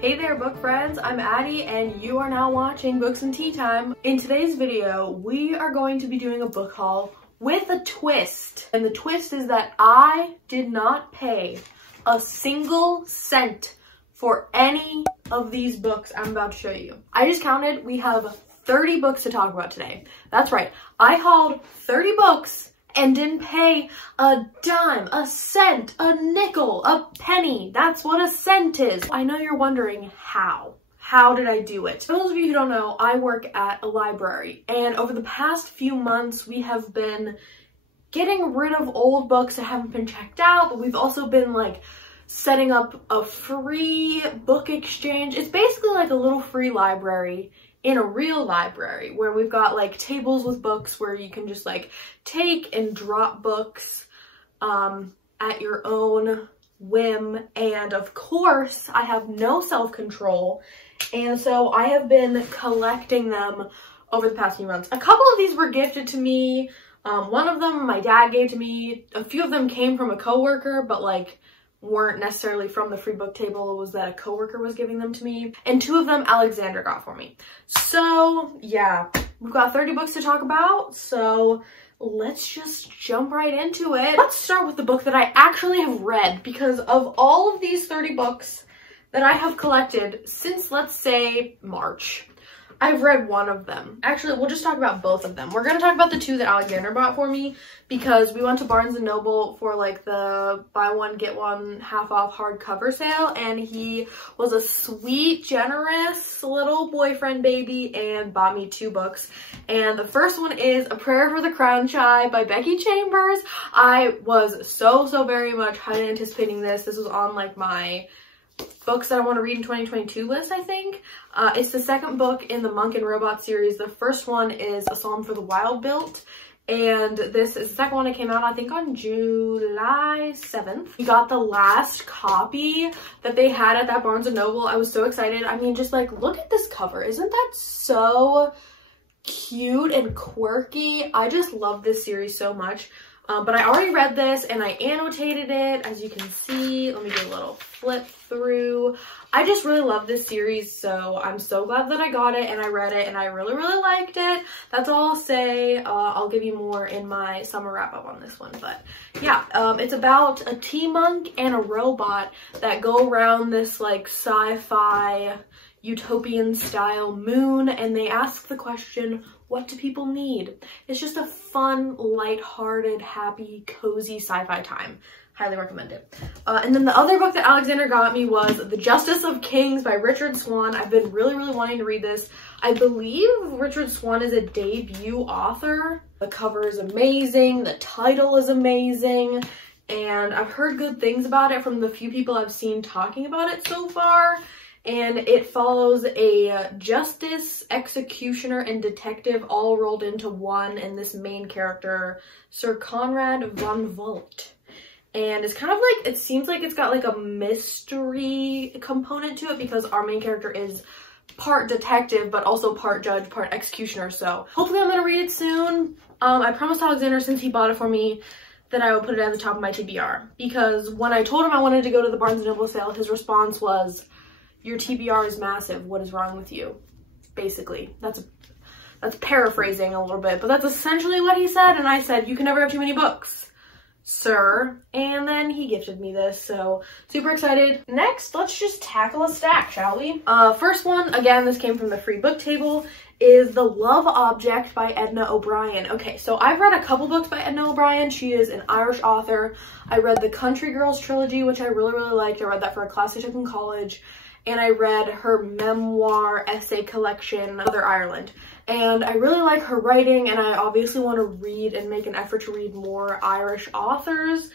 Hey there book friends, I'm Addie and you are now watching Books and Tea Time. In today's video, we are going to be doing a book haul with a twist. And the twist is that I did not pay a single cent for any of these books I'm about to show you. I just counted, we have 30 books to talk about today. That's right, I hauled 30 books and didn't pay a dime, a cent, a nickel, a penny. That's what a cent is. I know you're wondering how. How did I do it? For those of you who don't know, I work at a library, and over the past few months, we have been getting rid of old books that haven't been checked out, but we've also been like setting up a free book exchange. It's basically like a little free library in a real library where we've got like tables with books where you can just like take and drop books at your own whim. And of course I have no self-control, and so I have been collecting them over the past few months. A couple of these were gifted to me. One of them my dad gave to me. A few of them came from a coworker, but like weren't necessarily from the free book table. It was that a coworker was giving them to me. And two of them Alexander got for me. So yeah, we've got 30 books to talk about. So let's just jump right into it. Let's start with the book that I actually have read, because of all of these 30 books that I have collected since, let's say, March, I've read one of them. Actually, we'll just talk about both of them. We're gonna talk about the two that Alexander bought for me because we went to Barnes & Noble for like the buy one, get one half off hardcover sale, and he was a sweet, generous little boyfriend baby and bought me two books. And the first one is A Prayer for the Crown Child by Becky Chambers. I was so very much highly anticipating this. This was on like my books that I want to read in 2022 list, I think. It's the second book in the Monk and Robot series. The first one is A Psalm for the Wild-Built, and this is the second one that came out, I think, on July 7th. We got the last copy that they had at that Barnes & Noble. I was so excited. I mean, just like, look at this cover. Isn't that so cute and quirky? I just love this series so much. But I already read this and I annotated it, as you can see. Let me do a little flip through. I just really love this series, so I'm so glad that I got it and I read it and I really liked it. That's all I'll say. I'll give you more in my summer wrap up on this one, but yeah, it's about a tea monk and a robot that go around this like sci-fi utopian style moon, and they ask the question, what do people need? It's just a fun, lighthearted, happy, cozy sci-fi time. Highly recommend it. And then the other book that Alexander got me was The Justice of Kings by Richard Swan. I've been really wanting to read this. I believe Richard Swan is a debut author. The cover is amazing. The title is amazing. And I've heard good things about it from the few people I've seen talking about it so far. And it follows a justice, executioner, and detective all rolled into one, and this main character, Sir Conrad von Volt. And it's kind of like, it seems like it's got like a mystery component to it because our main character is part detective, but also part judge, part executioner. So hopefully I'm gonna read it soon. I promised Alexander, since he bought it for me, that I would put it at the top of my TBR. Because when I told him I wanted to go to the Barnes & Noble sale, his response was, "Your TBR is massive. What is wrong with you?" Basically, that's paraphrasing a little bit, but that's essentially what he said. And I said, "You can never have too many books, sir." And then he gifted me this, so super excited. Next, let's just tackle a stack, shall we? First one, again, this came from the free book table, is The Love Object by Edna O'Brien. Okay, so I've read a couple books by Edna O'Brien. She is an Irish author. I read the Country Girls trilogy, which I really liked. I read that for a class I took in college. And I read her memoir essay collection, Mother Ireland. And I really like her writing, and I obviously want to read and make an effort to read more Irish authors.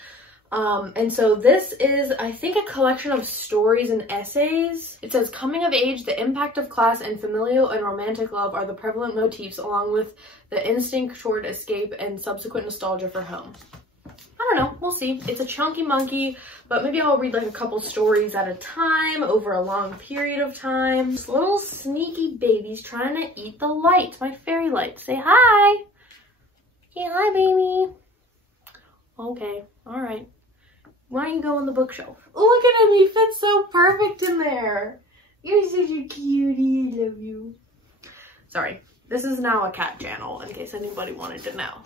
And so this is, I think, a collection of stories and essays. It says, coming of age, the impact of class, and familial and romantic love are the prevalent motifs, along with the instinct toward escape and subsequent nostalgia for home. I don't know, we'll see. It's a chunky monkey, but maybe I'll read like a couple stories at a time over a long period of time. This little sneaky baby's trying to eat the light, my fairy light. Say hi. Say hi, baby. Okay, all right. Why don't you go on the bookshelf? Look at him, he fits so perfect in there. You're such a cutie. I love you. Sorry, this is now a cat channel in case anybody wanted to know.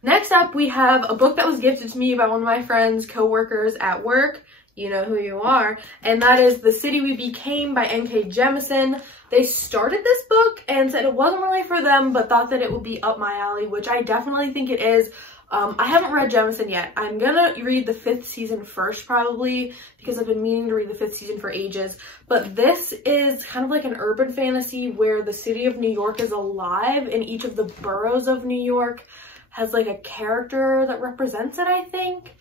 Next up, we have a book that was gifted to me by one of my friends, co-workers at work. You know who you are. And that is The City We Became by N.K. Jemisin. They started this book and said it wasn't really for them, but thought that it would be up my alley, which I definitely think it is. I haven't read Jemisin yet. I'm gonna read the 5th season first probably because I've been meaning to read the 5th season for ages. But this is kind of like an urban fantasy where the city of New York is alive and each of the boroughs of New York has like a character that represents it, I think.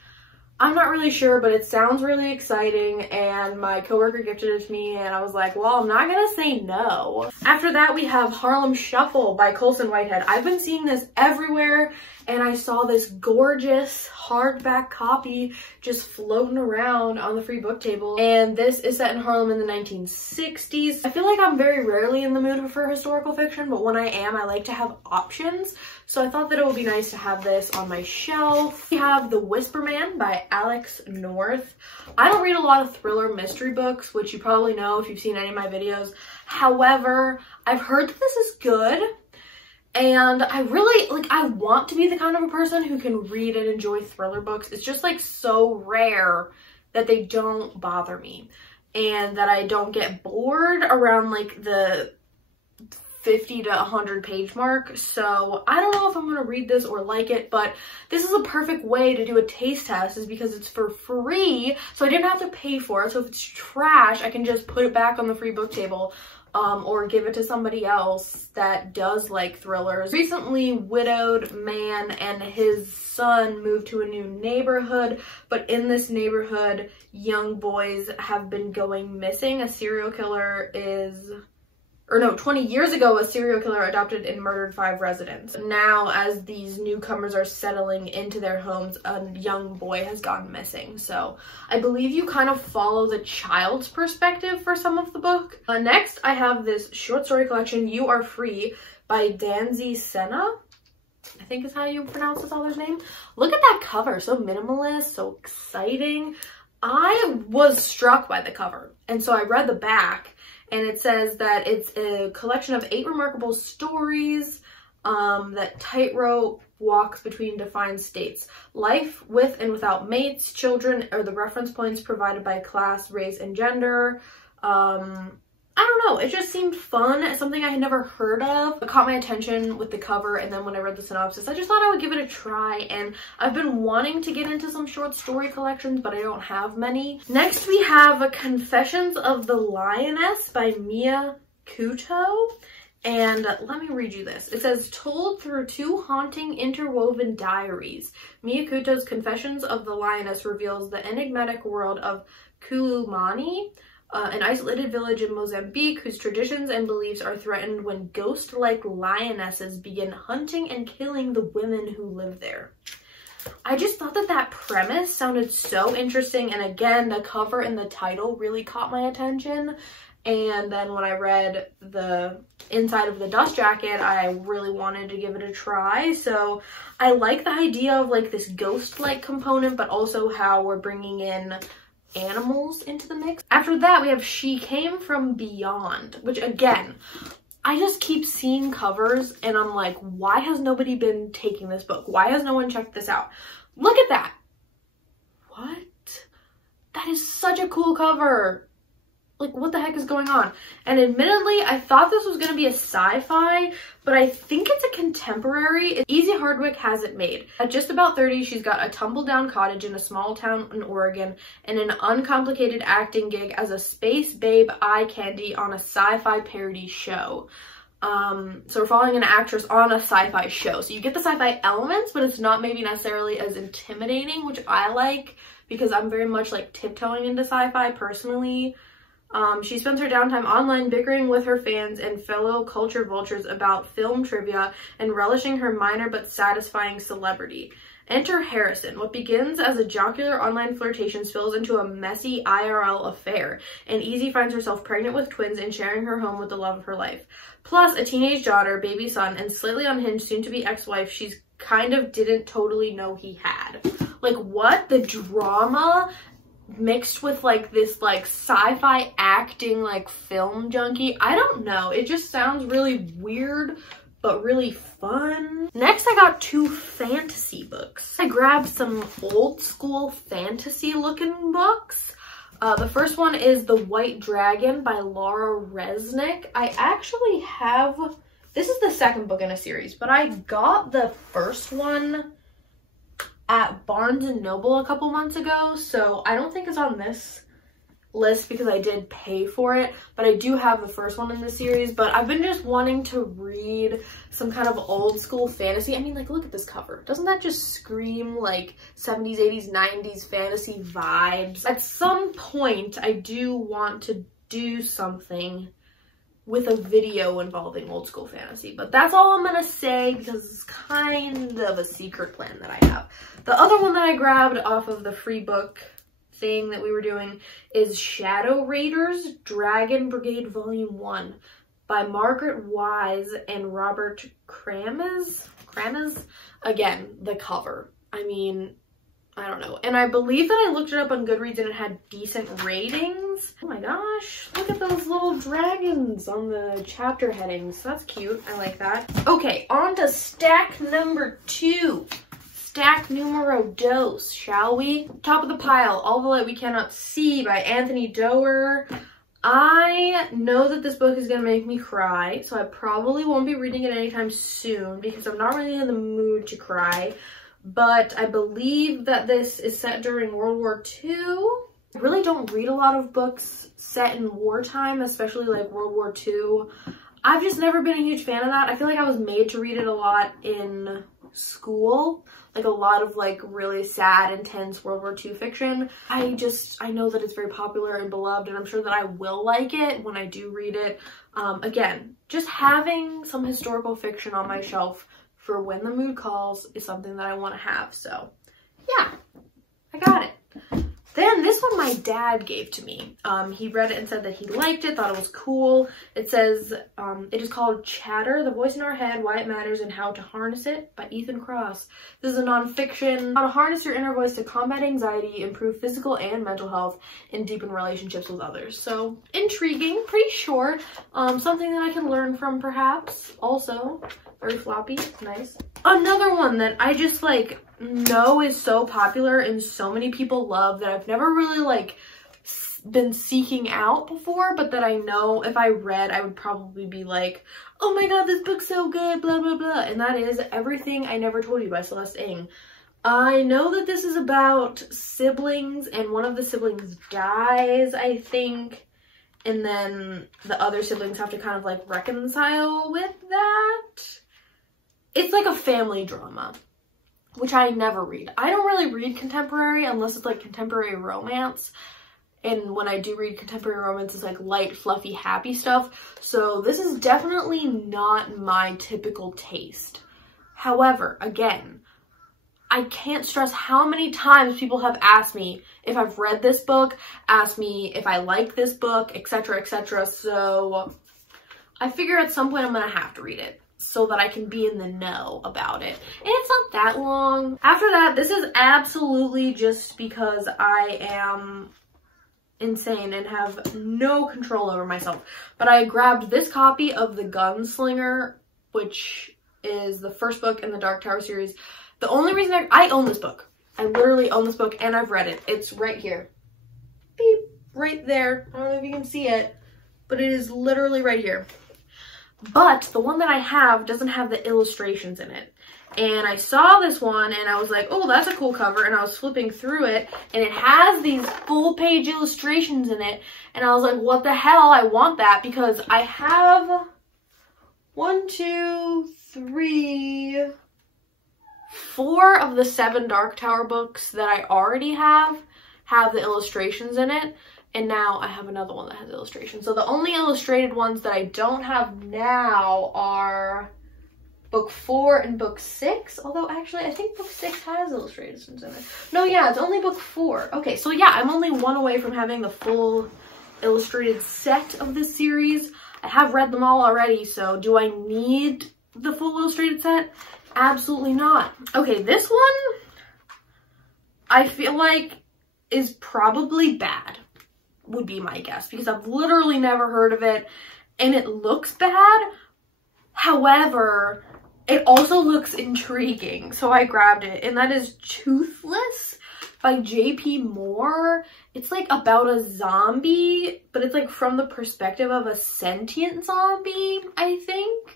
I'm not really sure, but it sounds really exciting, and my coworker gifted it to me, and I was like, well, I'm not gonna say no. After that, we have Harlem Shuffle by Colson Whitehead. I've been seeing this everywhere, and I saw this gorgeous hardback copy just floating around on the free book table, and this is set in Harlem in the 1960s. I feel like I'm very rarely in the mood for historical fiction, but when I am, I like to have options. So I thought that it would be nice to have this on my shelf. We have The Whisper Man by Alex North. I don't read a lot of thriller mystery books, which you probably know if you've seen any of my videos. However, I've heard that this is good. And I really, like, I want to be the kind of a person who can read and enjoy thriller books. It's just like so rare that they don't bother me and that I don't get bored around like the 50 to 100 page mark. So I don't know if I'm gonna read this or like it, but this is a perfect way to do a taste test is because it's for free, so I didn't have to pay for it. So if it's trash, I can just put it back on the free book table or give it to somebody else that does like thrillers. Recently, widowed man and his son moved to a new neighborhood, but in this neighborhood, young boys have been going missing. 20 years ago, a serial killer adopted and murdered 5 residents. Now, as these newcomers are settling into their homes, a young boy has gone missing. So I believe you kind of follow the child's perspective for some of the book. Next, I have this short story collection, You Are Free by Danzy Senna. I think is how you pronounce this author's name. Look at that cover, so minimalist, so exciting. I was struck by the cover, and so I read the back. And it says that it's a collection of 8 remarkable stories that tightrope walks between defined states. Life with and without mates, children are the reference points provided by class, race, and gender. I don't know, it just seemed fun. It's something I had never heard of. It caught my attention with the cover, and then when I read the synopsis, I just thought I would give it a try. And I've been wanting to get into some short story collections, but I don't have many. Next, we have Confessions of the Lioness by Mia Couto. And let me read you this. It says, told through 2 haunting interwoven diaries, Mia Couto's Confessions of the Lioness reveals the enigmatic world of Kulumani, an isolated village in Mozambique whose traditions and beliefs are threatened when ghost-like lionesses begin hunting and killing the women who live there. I just thought that premise sounded so interesting, and again, the cover and the title really caught my attention. And then when I read the inside of the dust jacket, I really wanted to give it a try. So I like the idea of like this ghost-like component, but also how we're bringing in animals into the mix. After that, we have She Came From Beyond, which again, I just keep seeing covers and I'm like, why has nobody been taking this book? Why has no one checked this out? Look at that. What? That is such a cool cover. Like, what the heck is going on? And admittedly, I thought this was going to be a sci-fi, but I think it's a contemporary. Easy Hardwick has it made. At just about 30, she's got a tumble-down cottage in a small town in Oregon and an uncomplicated acting gig as a space babe eye candy on a sci-fi parody show. So we're following an actress on a sci-fi show. So you get the sci-fi elements, but it's not maybe necessarily as intimidating, which I like because I'm very much like tiptoeing into sci-fi personally. She spends her downtime online bickering with her fans and fellow culture vultures about film trivia and relishing her minor but satisfying celebrity. Enter Harrison. What begins as a jocular online flirtation spills into a messy IRL affair, and Easy finds herself pregnant with twins and sharing her home with the love of her life. Plus a teenage daughter, baby son, and slightly unhinged soon-to-be ex-wife she's kind of didn't totally know he had. Like, what? The drama mixed with like this like sci-fi acting like film junkie. I don't know, it just sounds really weird but really fun. Next, I got 2 fantasy books. I grabbed some old school fantasy looking books. The first one is The White Dragon by Laura Resnick. I actually have, this is the second book in a series, but I got the first one at Barnes & Noble a couple months ago, so I don't think it's on this list because I did pay for it, but I do have the first one in the series. But I've been just wanting to read some kind of old school fantasy. I mean, like, look at this cover. Doesn't that just scream like 70s, 80s, 90s fantasy vibes? At some point, I do want to do something with a video involving old school fantasy, but that's all I'm gonna say because it's kind of a secret plan that I have. The other one that I grabbed off of the free book thing that we were doing is Shadow Raiders Dragon Brigade Volume 1 by Margaret Wise and Robert Krames. Again, the cover. I mean, I don't know. And I believe that I looked it up on Goodreads and it had decent ratings. Oh my gosh, look at those little dragons on the chapter headings. That's cute. I like that. Okay, on to stack number 2. Stack numero dos, shall we? Top of the pile, All the Light We Cannot See by Anthony Doerr. I know that this book is going to make me cry, so I probably won't be reading it anytime soon because I'm not really in the mood to cry. But I believe that this is set during World War II. I really don't read a lot of books set in wartime, especially like World War II. I've just never been a huge fan of that. I feel like I was made to read it a lot in school, like a lot of like really sad, intense World War II fiction. I know that it's very popular and beloved, and I'm sure that I will like it when I do read it. Again, just having some historical fiction on my shelf for when the mood calls is something that I want to have. So yeah, I got it. Then this one my dad gave to me. He read it and said that he liked it, thought it was cool. It says, it is called Chatter, The Voice in Our Head, Why It Matters and How to Harness It by Ethan Cross. This is a nonfiction, how to harness your inner voice to combat anxiety, improve physical and mental health, and deepen relationships with others. So intriguing, pretty short, something that I can learn from perhaps. Also, very floppy, nice. Another one that I just like know is so popular and so many people love that I've never really like been seeking out before, but that I know if I read I would probably be like, oh my god, this book's so good, blah blah blah, and that is Everything I Never Told You by Celeste Ng. I know that this is about siblings and one of the siblings dies, I think, and then the other siblings have to kind of like reconcile with that. It's like a family drama, which I never read. I don't really read contemporary unless it's like contemporary romance. And when I do read contemporary romance, it's like light, fluffy, happy stuff. So this is definitely not my typical taste. However, again, I can't stress how many times people have asked me if I've read this book, asked me if I like this book, etc., etc. So I figure at some point I'm gonna have to read it so that I can be in the know about it. And it's not that long. After that, this is absolutely just because I am insane and have no control over myself. But I grabbed this copy of The Gunslinger, which is the first book in the Dark Tower series. The only reason I own this book. I literally own this book and I've read it. It's right here. Beep, right there. I don't know if you can see it, but it is literally right here. But the one that I have doesn't have the illustrations in it. And I saw this one and I was like, oh, that's a cool cover. And I was flipping through it and it has these full page illustrations in it. And I was like, what the hell? I want that because I have 4 of the 7 Dark Tower books that I already have the illustrations in it. And now I have another one that has illustrations. So the only illustrated ones that I don't have now are book 4 and book 6. Although actually I think book 6 has illustrations in it. No, yeah, it's only book 4. Okay, so yeah, I'm only one away from having the full illustrated set of this series. I have read them all already, so do I need the full illustrated set? Absolutely not. Okay, this one, I feel like is probably bad, would be my guess, because I've literally never heard of it and it looks bad. However, it also looks intriguing, so I grabbed it, and that is Toothless by J.P. Moore. It's like about a zombie, but it's like from the perspective of a sentient zombie, I think.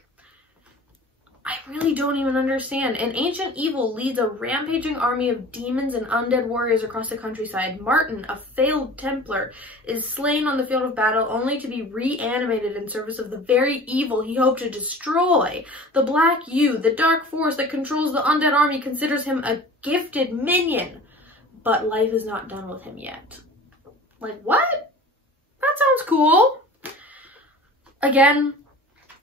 I really don't even understand. An ancient evil leads a rampaging army of demons and undead warriors across the countryside. Martin, a failed Templar, is slain on the field of battle only to be reanimated in service of the very evil he hoped to destroy. The Black Yew, the dark force that controls the undead army, considers him a gifted minion. But life is not done with him yet. Like, what? That sounds cool. Again,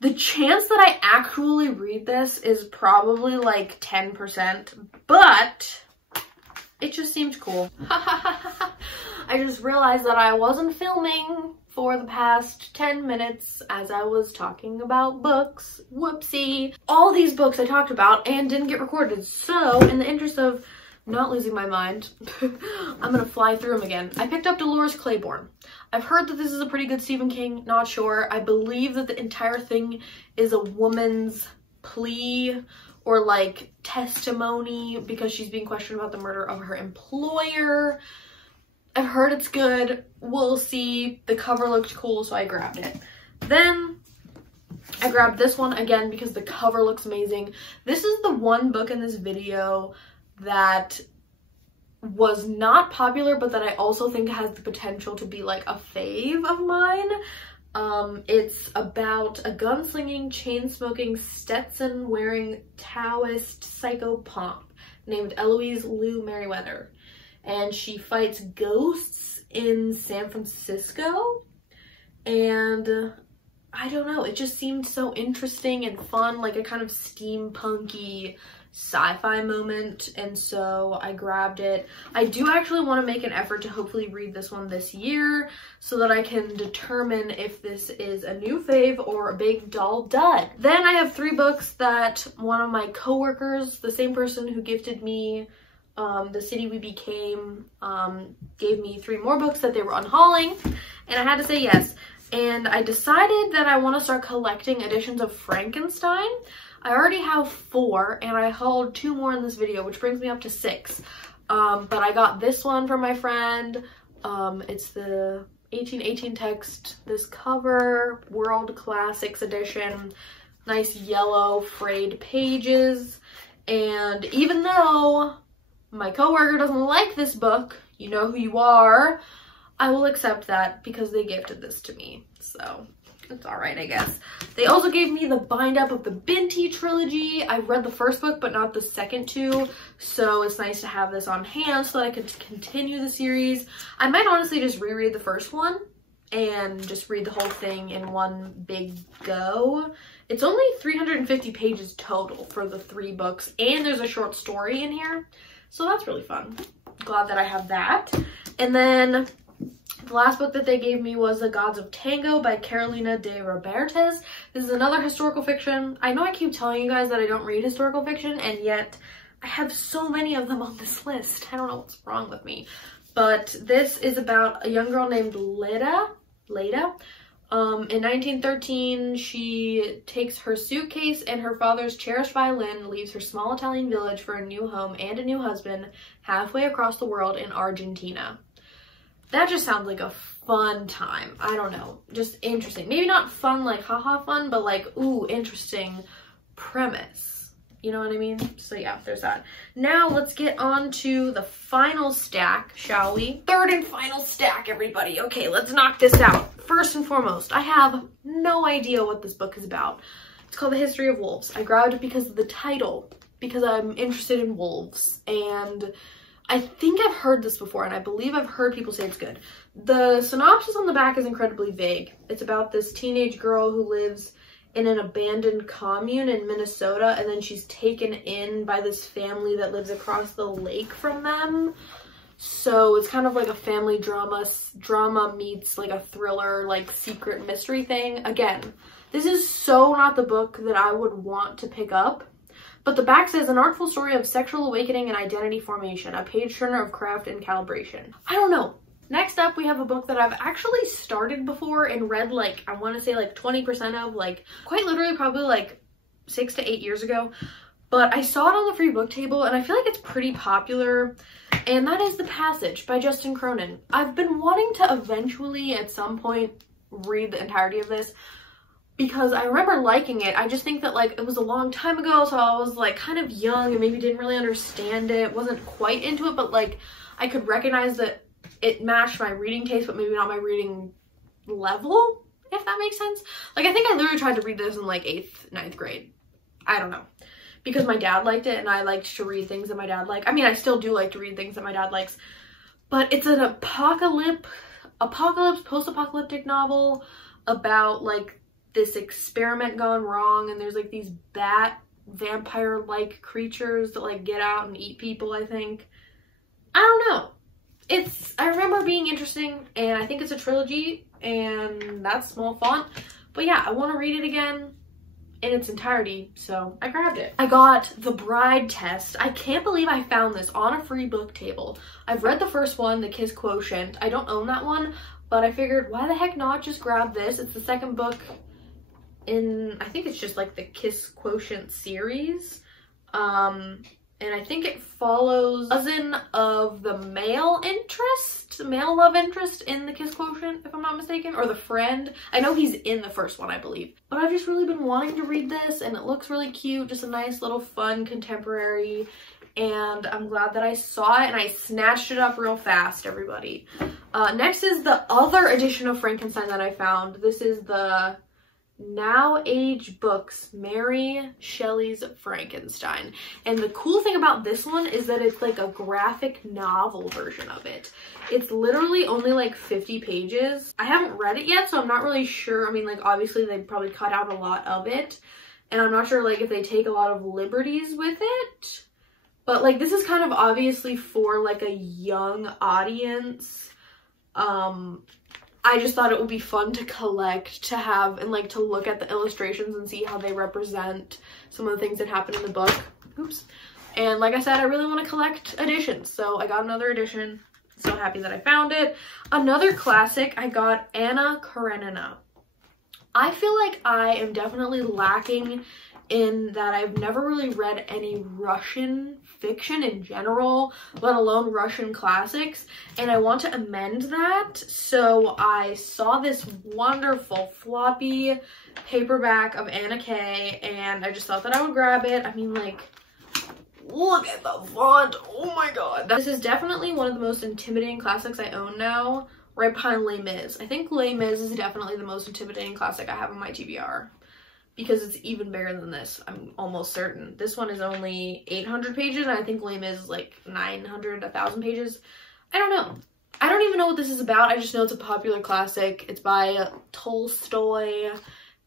the chance that I actually read this is probably like 10%, but it just seemed cool. I just realized that I wasn't filming for the past 10 minutes as I was talking about books. Whoopsie. All these books I talked about and didn't get recorded, so in the interest of not losing my mind, I'm gonna fly through them again. I picked up Dolores Claiborne. I've heard that this is a pretty good Stephen King, not sure. I believe that the entire thing is a woman's plea or like testimony because she's being questioned about the murder of her employer. I've heard it's good. We'll see. The cover looked cool, so I grabbed it. Then I grabbed this one again because the cover looks amazing. This is the one book in this video that was not popular, but that I also think has the potential to be like a fave of mine. It's about a gunslinging, chain-smoking, Stetson-wearing Taoist psychopomp named Eloise Lou Merriweather, and she fights ghosts in San Francisco, and I don't know, it just seemed so interesting and fun, like a kind of steampunky sci-fi moment, and so I grabbed it. I do actually want to make an effort to hopefully read this one this year so that I can determine if this is a new fave or a big dull dud. Then I have 3 books that one of my coworkers, the same person who gifted me The City We Became, gave me 3 more books that they were unhauling, and I had to say yes. And I decided that I want to start collecting editions of Frankenstein. I already have 4, and I hauled 2 more in this video, which brings me up to 6. But I got this one from my friend. It's the 1818 text, this cover, World Classics edition, nice yellow frayed pages. And even though my coworker doesn't like this book, you know who you are, I will accept that because they gifted this to me, so it's all right, I guess. They also gave me the bind up of the Binti trilogy. I read the first book, but not the second 2, so it's nice to have this on hand so that I could continue the series. I might honestly just reread the first one and just read the whole thing in one big go. It's only 350 pages total for the 3 books, and there's a short story in here, so that's really fun. Glad that I have that. And then the last book that they gave me was The Gods of Tango by Carolina de Robertes. This is another historical fiction. I know I keep telling you guys that I don't read historical fiction, and yet I have so many of them on this list. I don't know what's wrong with me. But this is about a young girl named Leda. In 1913, she takes her suitcase and her father's cherished violin, leaves her small Italian village for a new home and a new husband halfway across the world in Argentina. That just sounds like a fun time. I don't know, just interesting. Maybe not fun like haha fun, but like, ooh, interesting premise. You know what I mean? So yeah, there's that. Now let's get on to the final stack, shall we? Third and final stack, everybody. Okay, let's knock this out. First and foremost, I have no idea what this book is about. It's called The History of Wolves. I grabbed it because of the title, because I'm interested in wolves, and I think I've heard this before, and I believe I've heard people say it's good. The synopsis on the back is incredibly vague. It's about this teenage girl who lives in an abandoned commune in Minnesota, and then she's taken in by this family that lives across the lake from them. So it's kind of like a family drama meets like a thriller, like secret mystery thing. Again, this is so not the book that I would want to pick up, But the back says, an artful story of sexual awakening and identity formation, a page turner of craft and calibration. I don't know. Next up, we have a book that I've actually started before and read like, I want to say like 20% of, like quite literally probably like 6 to 8 years ago. But I saw it on the free book table and I feel like it's pretty popular. And that is The Passage by Justin Cronin. I've been wanting to eventually at some point read the entirety of this because I remember liking it. I just think that like it was a long time ago, so I was like kind of young and maybe didn't really understand it, wasn't quite into it, but like I could recognize that it matched my reading taste, but maybe not my reading level, if that makes sense. Like I think I literally tried to read this in like 8th, 9th grade. I don't know. Because my dad liked it and I liked to read things that my dad liked. I mean, I still do like to read things that my dad likes. But it's an apocalypse, post-apocalyptic novel about like this experiment gone wrong, and there's like these bat vampire-like creatures that like get out and eat people, I think. I don't know. I remember being interesting, and I think it's a trilogy, and that's small font. But yeah, I want to read it again in its entirety, so I grabbed it. I got The Bride Test. I can't believe I found this on a free book table. I've read the first one, The Kiss Quotient. I don't own that one, but I figured why the heck not just grab this. It's the second book in, I think it's just like the Kiss Quotient series. And I think it follows a cousin of the male love interest in The Kiss Quotient, if I'm not mistaken, or the friend. I know he's in the first one, I believe. But I've just really been wanting to read this, and it looks really cute, just a nice little fun contemporary, and I'm glad that I saw it, and I snatched it up real fast, everybody. Next is the other edition of Frankenstein that I found. This is the Now Age Books Mary Shelley's Frankenstein, and the cool thing about this one is that it's like a graphic novel version of it. It's literally only like 50 pages. I haven't read it yet, so I'm not really sure. I mean, like obviously they probably cut out a lot of it, and I'm not sure like if they take a lot of liberties with it, but like this is kind of obviously for like a young audience. I just thought it would be fun to collect, to have, and like to look at the illustrations and see how they represent some of the things that happen in the book. Oops. And like I said, I really want to collect editions, so I got another edition. So happy that I found it. Another classic, I got Anna Karenina. I feel like I am definitely lacking in that I've never really read any Russian fiction in general, let alone Russian classics, and I want to amend that. So I saw this wonderful floppy paperback of Anna K, and I just thought that I would grab it. I mean, like, look at the font. Oh my god. This is definitely one of the most intimidating classics I own now, right behind Les Mis. I think Les Mis is definitely the most intimidating classic I have on my TBR, because it's even bigger than this, I'm almost certain. This one is only 800 pages, and I think Les Mis is like 900, 1,000 pages. I don't know. I don't even know what this is about. I just know it's a popular classic. It's by Tolstoy,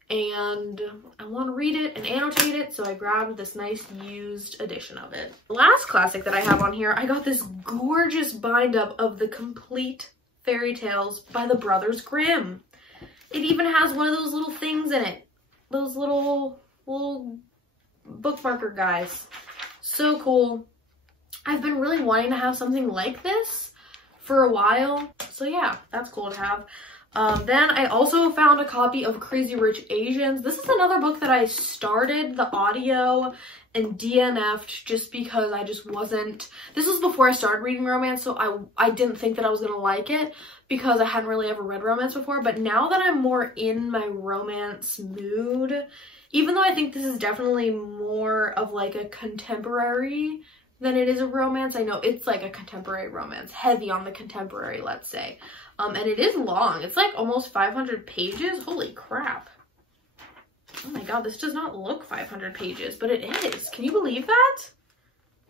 and I want to read it and annotate it, so I grabbed this nice used edition of it. The last classic that I have on here, I got this gorgeous bind-up of the complete fairy tales by the Brothers Grimm. It even has one of those little things in it. Those little bookmarker guys. So cool. I've been really wanting to have something like this for a while. So yeah, that's cool to have. Then I also found a copy of Crazy Rich Asians. This is another book that I started the audio and DNF'd just because I just wasn't, this was before I started reading romance, so I didn't think that I was gonna like it because I hadn't really ever read romance before. But now that I'm more in my romance mood, even though I think this is definitely more of like a contemporary than it is a romance, I know it's like a contemporary romance, heavy on the contemporary, let's say. And it is long. It's like almost 500 pages. Holy crap. Oh my god, this does not look 500 pages, but it is. Can you believe that?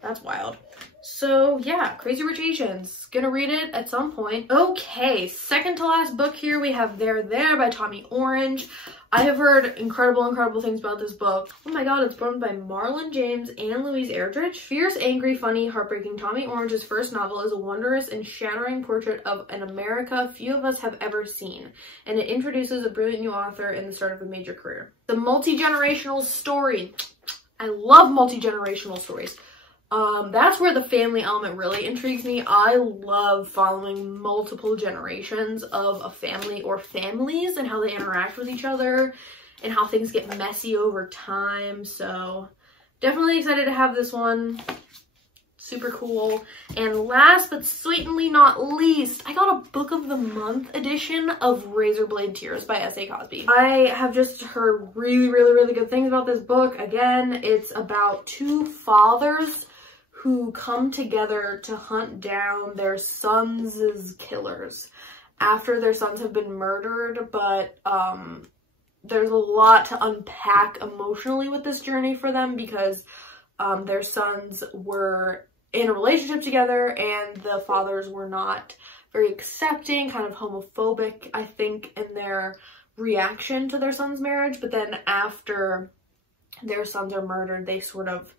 That's wild. So yeah, Crazy Rich Asians. Gonna read it at some point. Okay, second to last book here, we have There There by Tommy Orange. I have heard incredible things about this book. Oh my god, it's written by Marlon James and Louise Erdrich. Fierce, angry, funny, heartbreaking, Tommy Orange's first novel is a wondrous and shattering portrait of an America few of us have ever seen, and it introduces a brilliant new author in the start of a major career. The multi-generational story I love multi-generational stories. That's where the family element really intrigues me. I love following multiple generations of a family or families and how they interact with each other and how things get messy over time. So definitely excited to have this one. Super cool. And last but certainly not least, I got a Book of the Month edition of Razorblade Tears by S.A. Cosby. I have just heard really good things about this book. Again, it's about two fathers who come together to hunt down their sons' killers after their sons have been murdered, but there's a lot to unpack emotionally with this journey for them because their sons were in a relationship together and the fathers were not very accepting, kind of homophobic, I think, in their reaction to their son's marriage. But then after their sons are murdered, they sort of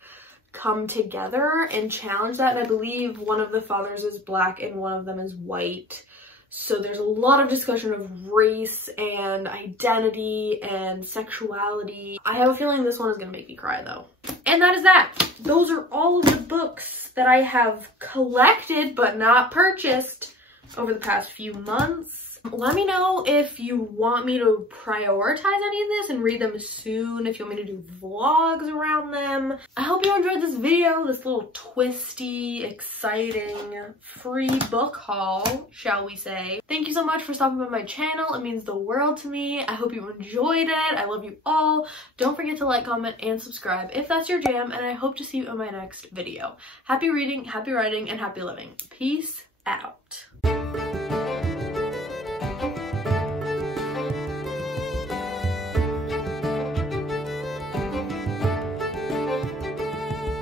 come together and challenge that. And I believe one of the fathers is black and one of them is white. So there's a lot of discussion of race and identity and sexuality. I have a feeling this one is going to make me cry though. And that is that. Those are all of the books that I have collected but not purchased over the past few months. Let me know if you want me to prioritize any of this and read them soon, if you want me to do vlogs around them. I hope you enjoyed this video, this little twisty, exciting, free book haul, shall we say. Thank you so much for stopping by my channel. It means the world to me. I hope you enjoyed it. I love you all. Don't forget to like, comment, and subscribe if that's your jam, and I hope to see you in my next video. Happy reading, happy writing, and happy living. Peace out.